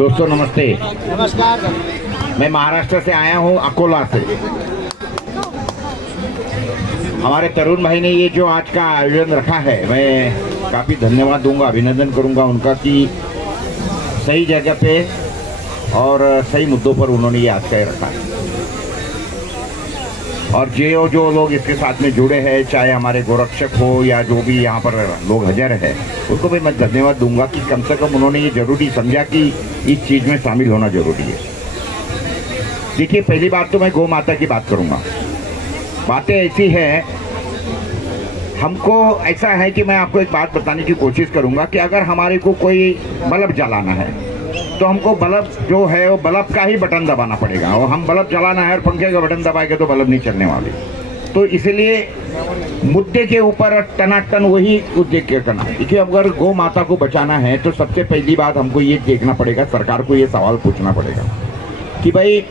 दोस्तों नमस्ते। नमस्कार। मैं महाराष्ट्र से आया हूँ, अकोला से। हमारे तरुण भाई ने ये जो आज का आयोजन रखा है, मैं काफ़ी धन्यवाद दूंगा, अभिनंदन करूंगा उनका कि सही जगह पे और सही मुद्दों पर उन्होंने ये आज का रखा है। और जो लोग इसके साथ में जुड़े हैं, चाहे हमारे गोरक्षक हो या जो भी यहाँ पर लोग हाजिर हैं, उनको भी मैं धन्यवाद दूंगा कि कम से कम उन्होंने ये जरूरी समझा कि इस चीज़ में शामिल होना जरूरी है। देखिए, पहली बात तो मैं गौ माता की बात करूंगा। बातें ऐसी है, हमको ऐसा है कि मैं आपको एक बात बताने की कोशिश करूंगा कि अगर हमारे को कोई बल्ब जलाना है तो हमको बल्ब जो है वो बल्ब का ही बटन दबाना पड़ेगा, और हम बल्ब जलाना है और पंखे का बटन दबाएंगे तो बल्ब नहीं चलने वाली। तो इसलिए मुद्दे के ऊपर टनाटन वही उद्देश्य करना है कि अगर गौ माता को बचाना है तो सबसे पहली बात हमको ये देखना पड़ेगा, सरकार को ये सवाल पूछना पड़ेगा कि भाई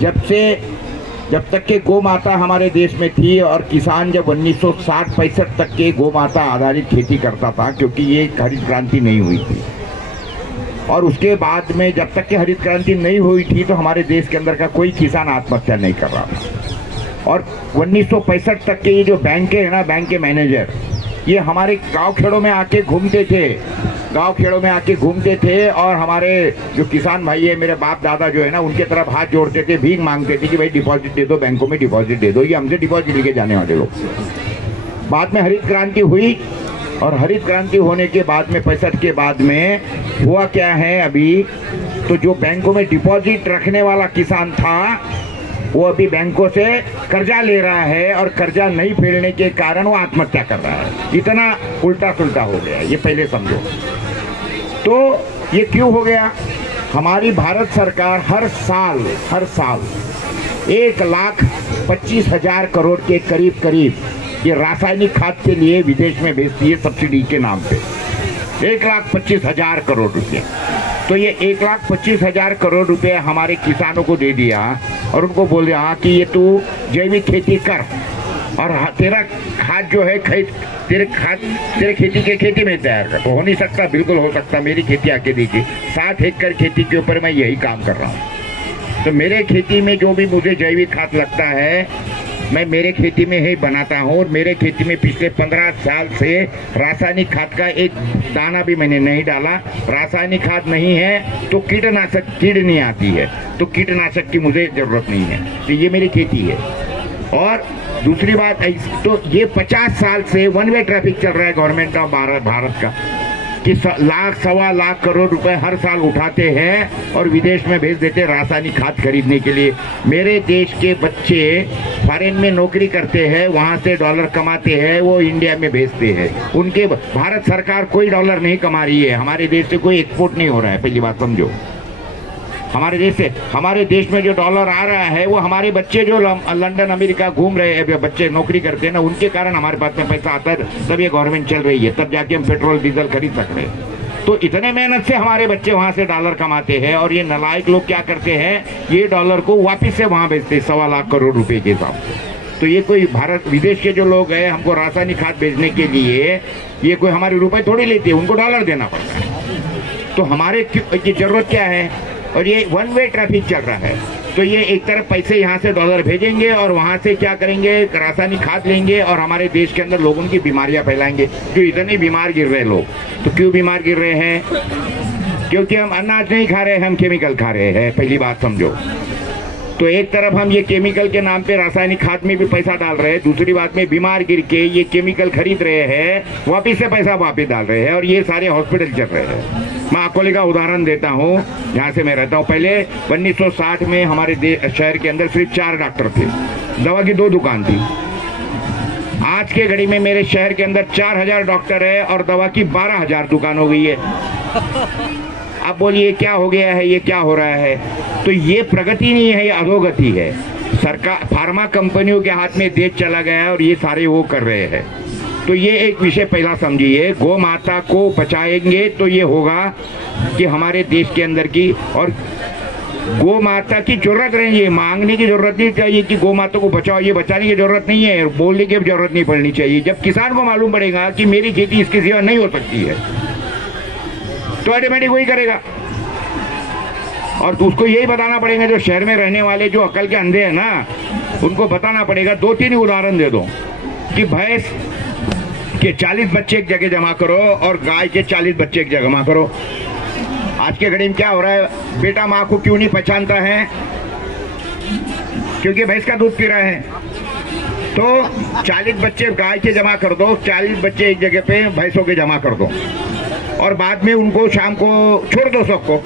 जब तक के गौ माता हमारे देश में थी और किसान जब 1960-65 तक के गौ माता आधारित खेती करता था, क्योंकि ये हरित क्रांति नहीं हुई थी, और उसके बाद में जब तक कि हरित क्रांति नहीं हुई थी तो हमारे देश के अंदर का कोई किसान आत्महत्या नहीं कर रहा था। और 1965 तक के ये जो बैंक है ना, बैंक के मैनेजर, ये हमारे गांव खेड़ों में आके घूमते थे और हमारे जो किसान भाई है, मेरे बाप दादा जो है ना, उनके तरफ हाथ जोड़ते थे, भीख मांगते थे कि भाई डिपॉजिट दे दो, बैंकों में डिपॉजिट दे दो, ये हमसे डिपॉजिट लेके जाने वाले लोग। बाद में हरित क्रांति हुई, और हरित क्रांति होने के बाद में 65 के बाद में हुआ क्या है अभी, तो जो बैंकों में डिपॉजिट रखने वाला किसान था वो अभी बैंकों से कर्जा ले रहा है, और कर्जा नहीं फेडने के कारण वो आत्महत्या कर रहा है। इतना उल्टा सुल्टा हो गया, ये पहले समझो। तो ये क्यों हो गया? हमारी भारत सरकार हर साल 1,25,000 करोड़ के करीब ये रासायनिक खाद के लिए विदेश में भेजती है सब्सिडी के नाम पे, 1,25,000 करोड़ रुपए। तो ये 1,25,000 करोड़ रुपए हमारे किसानों को दे दिया और उनको बोल दिया कि ये तू जैविक खेती कर, और तेरा खाद जो है तेरे खेती में तैयार कर। हो नहीं सकता? बिल्कुल हो सकता। मेरी खेती आके देखिए, 7 एकड़ खेती के ऊपर मैं यही काम कर रहा हूँ। तो मेरे खेती में जो भी मुझे जैविक खाद लगता है, मैं मेरे खेती में ही बनाता हूँ, और मेरे खेती में पिछले 15 साल से रासायनिक खाद का एक दाना भी मैंने नहीं डाला। रासायनिक खाद नहीं है तो कीड़ नहीं आती है, तो कीटनाशक की मुझे जरूरत नहीं है। तो ये मेरी खेती है। और दूसरी बात, तो ये 50 साल से वन वे ट्रैफिक चल रहा है गवर्नमेंट का, भारत का, कि लाख सवा लाख करोड़ रुपए हर साल उठाते हैं और विदेश में भेज देते हैं रासायनिक खाद खरीदने के लिए। मेरे देश के बच्चे फॉरेन में नौकरी करते हैं, वहां से डॉलर कमाते हैं, वो इंडिया में भेजते हैं। उनके भारत सरकार कोई डॉलर नहीं कमा रही है, हमारे देश से कोई एक्सपोर्ट नहीं हो रहा है। पहली बात समझो, हमारे देश में जो डॉलर आ रहा है वो हमारे बच्चे जो लंदन अमेरिका घूम रहे हैं, बच्चे नौकरी करते हैं ना, उनके कारण हमारे पास में पैसा आता है, तब ये गवर्नमेंट चल रही है, तब जाके हम पेट्रोल डीजल खरीद सकते हैं। तो इतने मेहनत से हमारे बच्चे वहां से डॉलर कमाते हैं, और ये नालायक लोग क्या करते हैं, ये डॉलर को वापिस से वहां बेचते हैं 1.25 लाख करोड़ रुपए के हिसाब से। तो ये कोई विदेश के जो लोग हैं, हमको रासायनिक खाद भेजने के लिए ये कोई हमारे रुपए थोड़ी लेते हैं, उनको डॉलर देना पड़ता है। तो हमारे की जरूरत क्या है? और ये वन वे ट्रैफिक चल रहा है, तो ये एक तरफ पैसे यहाँ से डॉलर भेजेंगे और वहां से क्या करेंगे, रासायनिक खाद लेंगे और हमारे देश के अंदर लोगों की बीमारियां फैलाएंगे। जो इतने बीमार गिर रहे लोग, तो क्यों बीमार गिर रहे हैं? क्योंकि हम अनाज नहीं खा रहे हैं, हम केमिकल खा रहे हैं। पहली बात समझो। तो एक तरफ हम ये केमिकल के नाम पे रासायनिक खाद में भी पैसा डाल रहे हैं, दूसरी बात में बीमार गिर के ये केमिकल खरीद रहे हैं, वापिस से पैसा वापिस डाल रहे हैं, और ये सारे हॉस्पिटल चल रहे हैं। मैं अकोले का उदाहरण देता हूँ, जहाँ से मैं रहता हूँ। पहले 1960 में हमारे शहर के अंदर सिर्फ 4 डॉक्टर थे, दवा की 2 दुकान थी। आज के घड़ी में मेरे शहर के अंदर 4000 डॉक्टर है और दवा की 12,000 दुकान हो गई है। अब बोलिए क्या हो गया है, ये क्या हो रहा है? तो ये प्रगति नहीं है, ये अधोगति है। सरकार, फार्मा कंपनियों के हाथ में देश चला गया है और ये सारे वो कर रहे हैं। तो ये एक विषय पहला समझिए, गौ माता को बचाएंगे तो ये होगा कि हमारे देश के अंदर की, और गौ माता की जरूरत रहेगी, मांगने की जरूरत नहीं चाहिए कि गौ माता को बचाओ, ये बचाने की जरूरत नहीं है, बोलने की जरूरत नहीं पड़नी चाहिए। जब किसान को मालूम पड़ेगा कि मेरी खेती इसके सिवा नहीं हो सकती है, तो ऑटोमेटिक वही करेगा। और उसको यही बताना पड़ेगा, जो शहर में रहने वाले जो अकल के अंधे हैं ना, उनको बताना पड़ेगा। 2-3 उदाहरण दे दो कि भैंस के 40 बच्चे एक जगह जमा करो और गाय के 40 बच्चे एक जगह जमा करो। आज के घड़ी में क्या हो रहा है, बेटा माँ को क्यों नहीं पहचानता है? क्योंकि भैंस का दूध पी रहा है। तो 40 बच्चे गाय के जमा कर दो, 40 बच्चे एक जगह पे भैंसों के जमा कर दो और बाद में उनको शाम को छोड़ दो सबको।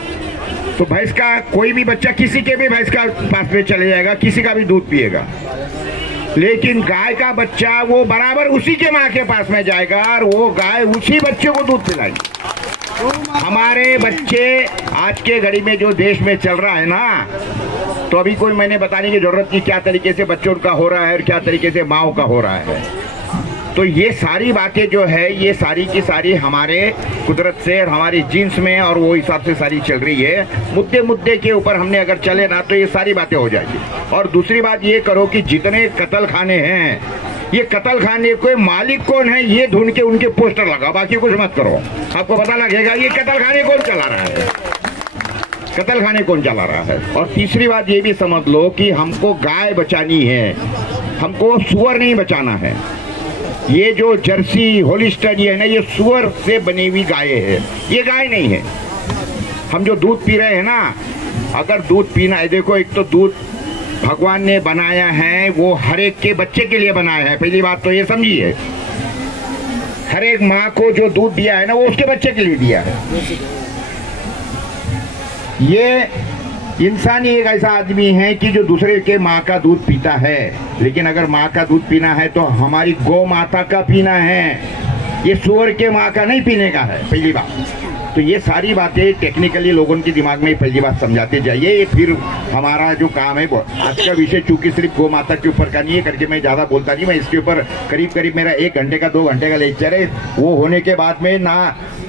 तो भैंस का कोई भी बच्चा किसी के भी भैंस का पास में चले जाएगा, किसी का भी दूध पिएगा। लेकिन गाय का बच्चा वो बराबर उसी के माँ के पास में जाएगा और वो गाय उसी बच्चे को दूध पिलाएगी। हमारे बच्चे आज के घड़ी में जो देश में चल रहा है ना, तो अभी कोई मैंने बताने की जरूरत नहीं क्या तरीके से बच्चों का हो रहा है और क्या तरीके से माओ का हो रहा है। तो ये सारी बातें जो है, ये सारी की सारी हमारे कुदरत से और हमारी जीन्स में और वो हिसाब से सारी चल रही है। मुद्दे के ऊपर हमने अगर चले ना तो ये सारी बातें हो जाएगी। और दूसरी बात ये करो कि जितने कत्ल खाने हैं, ये कत्ल खाने के मालिक कौन है ये ढूंढ के उनके पोस्टर लगाओ, बाकी कुछ मत करो, आपको पता लगेगा ये कत्ल खाने कौन चला रहा है, कत्ल खाने कौन चला रहा है। और तीसरी बात ये भी समझ लो कि हमको गाय बचानी है, हमको सुअर नहीं बचाना है। ये जो जर्सी होलिस्टन ये है ना, ये सुअर से बनी हुई गाय है, ये गाय नहीं है। हम जो दूध पी रहे हैं ना, अगर दूध पीना है, देखो एक तो दूध भगवान ने बनाया है वो हर एक के बच्चे के लिए बनाया है, पहली बात तो ये समझिए। हर एक माँ को जो दूध दिया है ना, वो उसके बच्चे के लिए दिया है। ये इंसान ही एक ऐसा आदमी है कि जो दूसरे के माँ का दूध पीता है, लेकिन अगर माँ का दूध पीना है तो हमारी गौ माता का पीना है, ये सुअर के माँ का नहीं पीने का है, पहली बात। तो ये सारी बातें टेक्निकली लोगों के दिमाग में पहली बात समझाते जाइए। ये फिर हमारा जो काम है, आज का विषय चूंकि सिर्फ गौ माता के ऊपर का नहीं है करके मैं ज़्यादा बोलता नहीं, मैं इसके ऊपर करीब मेरा 1 घंटे का 2 घंटे का लेक्चर है। वो होने के बाद में ना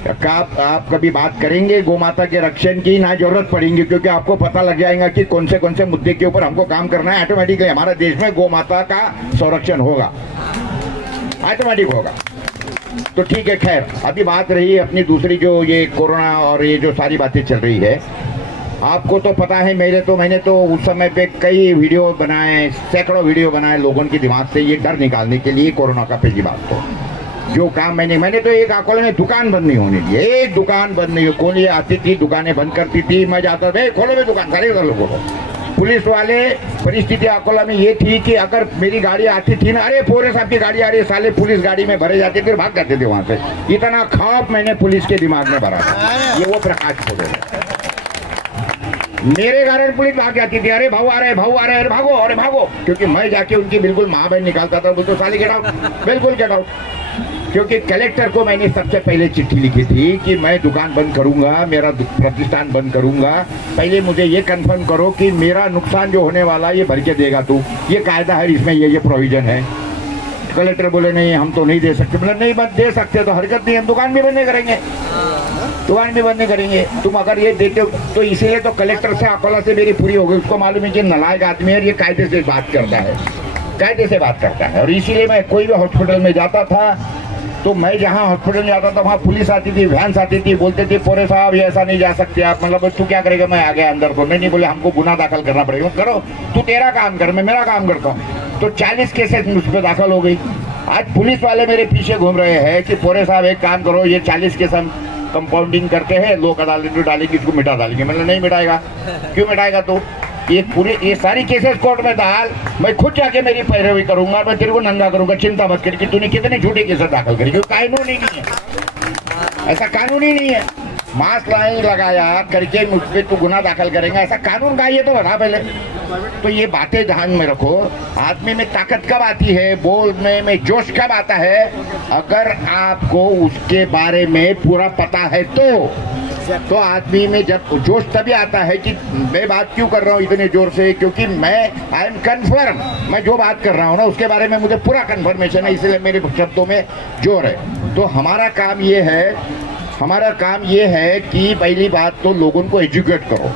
आप कभी बात करेंगे गौ माता के रक्षण की ना जरूरत पड़ेगी, क्योंकि आपको पता लग जाएगा कि कौन से मुद्दे के ऊपर हमको काम करना है। ऑटोमेटिकली हमारे देश में गौ माता का संरक्षण होगा, ऑटोमेटिक होगा। तो ठीक है, खैर अभी बात रही अपनी दूसरी जो ये कोरोना और ये जो सारी बातें चल रही है, आपको तो पता है मैंने तो उस समय पे कई वीडियो बनाए, सैकड़ों वीडियो बनाए लोगों के दिमाग से ये डर निकालने के लिए कोरोना का। पहली बात तो जो काम मैंने तो एक अकोला में दुकान बंद नहीं होने दी, एक दुकान बंद नहीं, कोई आती थी दुकानें बंद करती थी, मैं जाता था खोलो में दुकान, सारे लोगों को। पुलिस वाले परिस्थिति अकोला में ये थी कि अगर मेरी गाड़ी आती थी ना, अरे पोरे साहब की गाड़ी आ रही है, साले पुलिस गाड़ी में भरे जाते थे, भाग जाते थे वहां से। इतना खौफ मैंने पुलिस के दिमाग में भरा था, ये वो प्रकाश हो गया। मेरे कारण पुलिस भाग जाती थी, अरे भाऊ आ रहे, अरे भागो, अरे भागो, क्योंकि मैं जाके उनकी बिल्कुल माँ बहन निकालता था, बोलते साले गेट आउट, बिल्कुल गेट आउट। क्योंकि कलेक्टर को मैंने सबसे पहले चिट्ठी लिखी थी कि मैं दुकान बंद करूंगा, मेरा प्रतिष्ठान बंद करूंगा, पहले मुझे ये कंफर्म करो कि मेरा नुकसान जो होने वाला ये भर के देगा तू, ये कायदा है, इसमें ये प्रोविजन है। कलेक्टर बोले नहीं हम तो नहीं दे सकते। बोले नहीं बंद दे सकते तो हरकत नहीं, हम दुकान भी बंद नहीं करेंगे, दुकान भी बंद नहीं करेंगे। तुम अगर ये देते हो तो इसीलिए तो कलेक्टर से अकोला से मेरी पूरी हो गई, उसको मालूम है कि नालायक आदमी है, ये कायदे से बात करता है, कायदे से बात करता है। और इसीलिए मैं कोई भी हॉस्पिटल में जाता था तो मैं जहाँ हॉस्पिटल में जाता था वहाँ पुलिस आती थी, वैन्स आती थी, बोलते थे पोरे साहब ये ऐसा नहीं जा सकते आप, मतलब तू क्या करेगा, मैं आ गया अंदर तो नहीं बोले हमको गुना दाखिल करना पड़ेगा। करो तू तेरा काम कर, मैं मेरा काम करता हूँ। तो 40 केसेस मुझ पर दाखिल हो गई। आज पुलिस वाले मेरे पीछे घूम रहे हैं कि पोरे साहब एक काम करो, ये 40 केस हम कंपाउंडिंग करते हैं, लोक अदालत में डालेंगे, इसको मिटा डालेंगे। मतलब नहीं मिटाएगा, क्यों मिटाएगा तू, ये सारी केसेस कोर्ट में डाल, मैं खुद जाके मेरी पैरवी करूंगा, मैं तेरे को नंगा करूंगा, चिंता मत कर कि तूने कितने झूठे केसेस दाखिल करी, क्योंकि कानून ही नहीं है, ऐसा कानून ही नहीं है। मास्क नहीं लगाया करके मुझ पर तू गुना दाखिल करेंगे, ऐसा कानून का ये तो बता पहले। तो ये बातें ध्यान में रखो। आदमी में ताकत कब आती है, बोलने में जोश कब आता है, अगर आपको उसके बारे में पूरा पता है तो आदमी में जब जोश तभी आता है कि मैं बात क्यों कर रहा हूँ इतने जोर से, क्योंकि आई एम कन्फर्म, मैं जो बात कर रहा हूँ ना उसके बारे में मुझे पूरा कन्फर्मेशन है, इसलिए मेरे शब्दों में जोर है। तो हमारा काम ये है कि पहली बात तो लोगों को एजुकेट करो,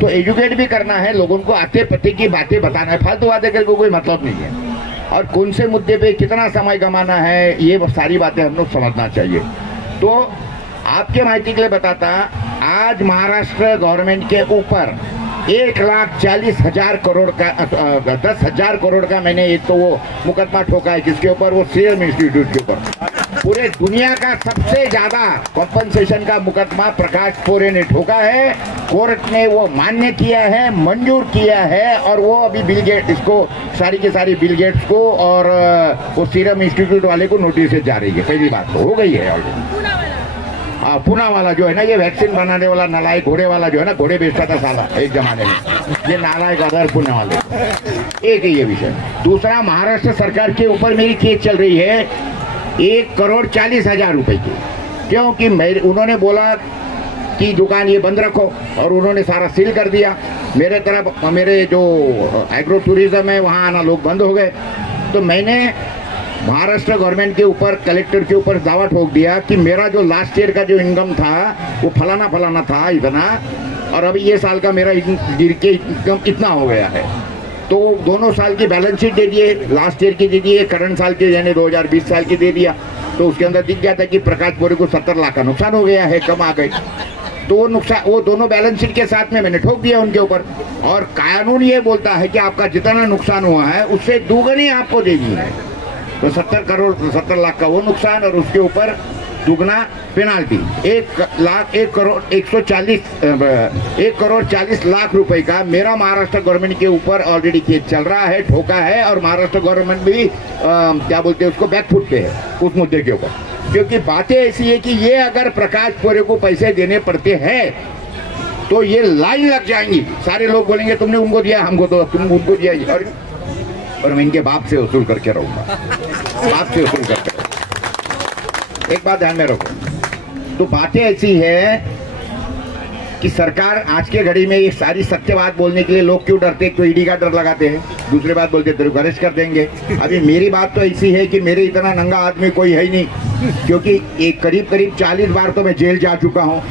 तो एजुकेट भी करना है, लोगों को आते पते की बातें बताना है, फालतू बातें करके कोई मतलब नहीं है। और कौन से मुद्दे पे कितना समय गंवाना है, ये सारी बातें हम लोग समझना चाहिए। तो आपके माहिती के लिए बताता, आज महाराष्ट्र गवर्नमेंट के ऊपर 1,40,000 करोड़ का 10,000 करोड़ का मैंने एक तो वो मुकदमा ठोका है, किसके ऊपर? वो सीरम इंस्टीट्यूट के ऊपर। पूरे दुनिया का सबसे ज्यादा कॉम्पनसेशन का मुकदमा प्रकाश पोरे ने ठोका है। कोर्ट ने वो मान्य किया है, मंजूर किया है, और वो अभी बिल गेट्स इसको सारी के सारी बिल गेट्स को और वो सीरम इंस्टीट्यूट वाले को नोटिस जा रही है। पहली बात तो हो गई है ऑलरेडी। पूना वाला जो है ना, ये वैक्सीन बनाने वाला नालायक घोड़े वाला जो है ना, घोड़े बेचता था साला एक जमाने में, ये नालायक अदर पुणे वाले। एक ही ये विषय। दूसरा, महाराष्ट्र सरकार के ऊपर मेरी केस चल रही है 1,40,000 रुपए की, क्योंकि उन्होंने बोला कि दुकान ये बंद रखो, और उन्होंने सारा सील कर दिया। मेरे तरफ मेरे जो एग्रो टूरिज्म है वहाँ आना लोग बंद हो गए। तो मैंने महाराष्ट्र गवर्नमेंट के ऊपर, कलेक्टर के ऊपर दावा ठोक दिया कि मेरा जो लास्ट ईयर का जो इनकम था वो फलाना फलाना था इतना, और अभी ये साल का मेरा गिर के इनकम इतना हो गया है। तो दोनों साल की बैलेंस शीट दे दिए, लास्ट ईयर की दे दिए, करंट साल के यानी 2020 साल की दे दिया। तो उसके अंदर दिख गया था कि प्रकाश पोरे को 70 लाख का नुकसान हो गया है, कम आ गई। तो वो नुकसान, वो दोनों बैलेंस शीट के साथ में मैंने ठोक दिया उनके ऊपर। और कानून ये बोलता है कि आपका जितना नुकसान हुआ है उससे दुगनी आपको देनी है। तो 70 लाख का वो नुकसान, और उसके ऊपर दुगना पेनाल्टी। 1,40,00,000 रुपए का मेरा महाराष्ट्र गवर्नमेंट के ऊपर ऑलरेडी केस चल रहा है, ठोका है, और महाराष्ट्र गवर्नमेंट भी क्या बोलते हैं उसको, बैकफुट पे है उस मुद्दे के ऊपर। क्योंकि बातें ऐसी है कि ये अगर प्रकाश पोरे को पैसे देने पड़ते हैं तो ये लाइन लग जाएंगी, सारे लोग बोलेंगे तुमने उनको दिया, हमको तो तुम उनको दिया, और मैं इनके बाप से वसूल करके रहूंगा, बाप से वसूल करके। एक बात ध्यान में रखो, तो बातें ऐसी है कि सरकार आज के घड़ी में ये सारी सत्य बात बोलने के लिए लोग क्यों डरते हैं? तो ईडी का डर लगाते हैं, दूसरी बात बोलते तेरे को अरेस्ट कर देंगे। अभी मेरी बात तो ऐसी है कि मेरे इतना नंगा आदमी कोई है ही नहीं, क्योंकि एक करीब 40 बार तो मैं जेल जा चुका हूँ।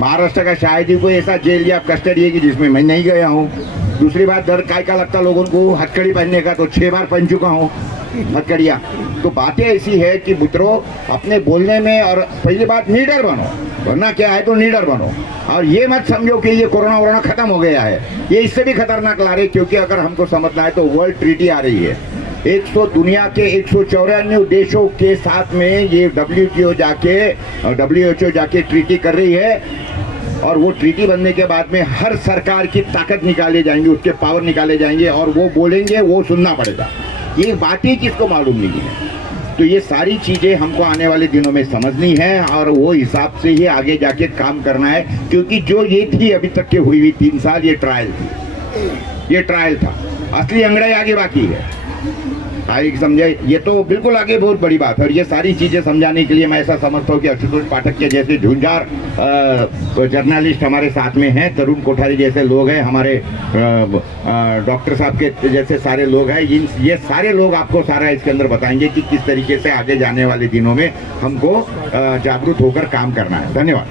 महाराष्ट्र का शायद ही कोई ऐसा जेल या कस्टडी है कि जिसमें मैं नहीं गया हूँ। दूसरी बात, डर काय का लगता लोगों को हथकड़ी पहनने का, तो 6 बार पहन चुका हूँ हथकड़ियाँ। तो बातें ऐसी है कि मित्रों, अपने बोलने में, और पहली बात नीडर बनो, वरना क्या है तो नीडर बनो। और ये मत समझो कि ये कोरोना वोरोना खत्म हो गया है, ये इससे भी खतरनाक ला रहे, क्योंकि अगर हमको समझना है तो वर्ल्ड ट्रीटी आ रही है। दुनिया के 194 देशों के साथ में ये WHO जाके ट्रीटी कर रही है, और वो ट्रीटी बनने के बाद में हर सरकार की ताकत निकाले जाएंगे, उसके पावर निकाले जाएंगे, और वो बोलेंगे वो सुनना पड़ेगा। ये बातें किसको मालूम नहीं है। तो ये सारी चीजें हमको आने वाले दिनों में समझनी है, और वो हिसाब से ही आगे जाके काम करना है। क्योंकि जो ये थी अभी तक की हुई 3 साल, ये ट्रायल थी, ये ट्रायल था, असली अंगड़ाई आगे बाकी है। समझे? ये तो बिल्कुल आगे बहुत बड़ी बात है। और ये सारी चीजें समझाने के लिए मैं ऐसा समझता हूँ कि आशुतोष पाठक के जैसे झुंझार जर्नलिस्ट हमारे साथ में हैं, तरुण कोठारी जैसे लोग हैं, हमारे डॉक्टर साहब के जैसे सारे लोग हैं। ये सारे लोग आपको सारा इसके अंदर बताएंगे कि किस तरीके से आगे जाने वाले दिनों में हमको जागरूक होकर काम करना है। धन्यवाद।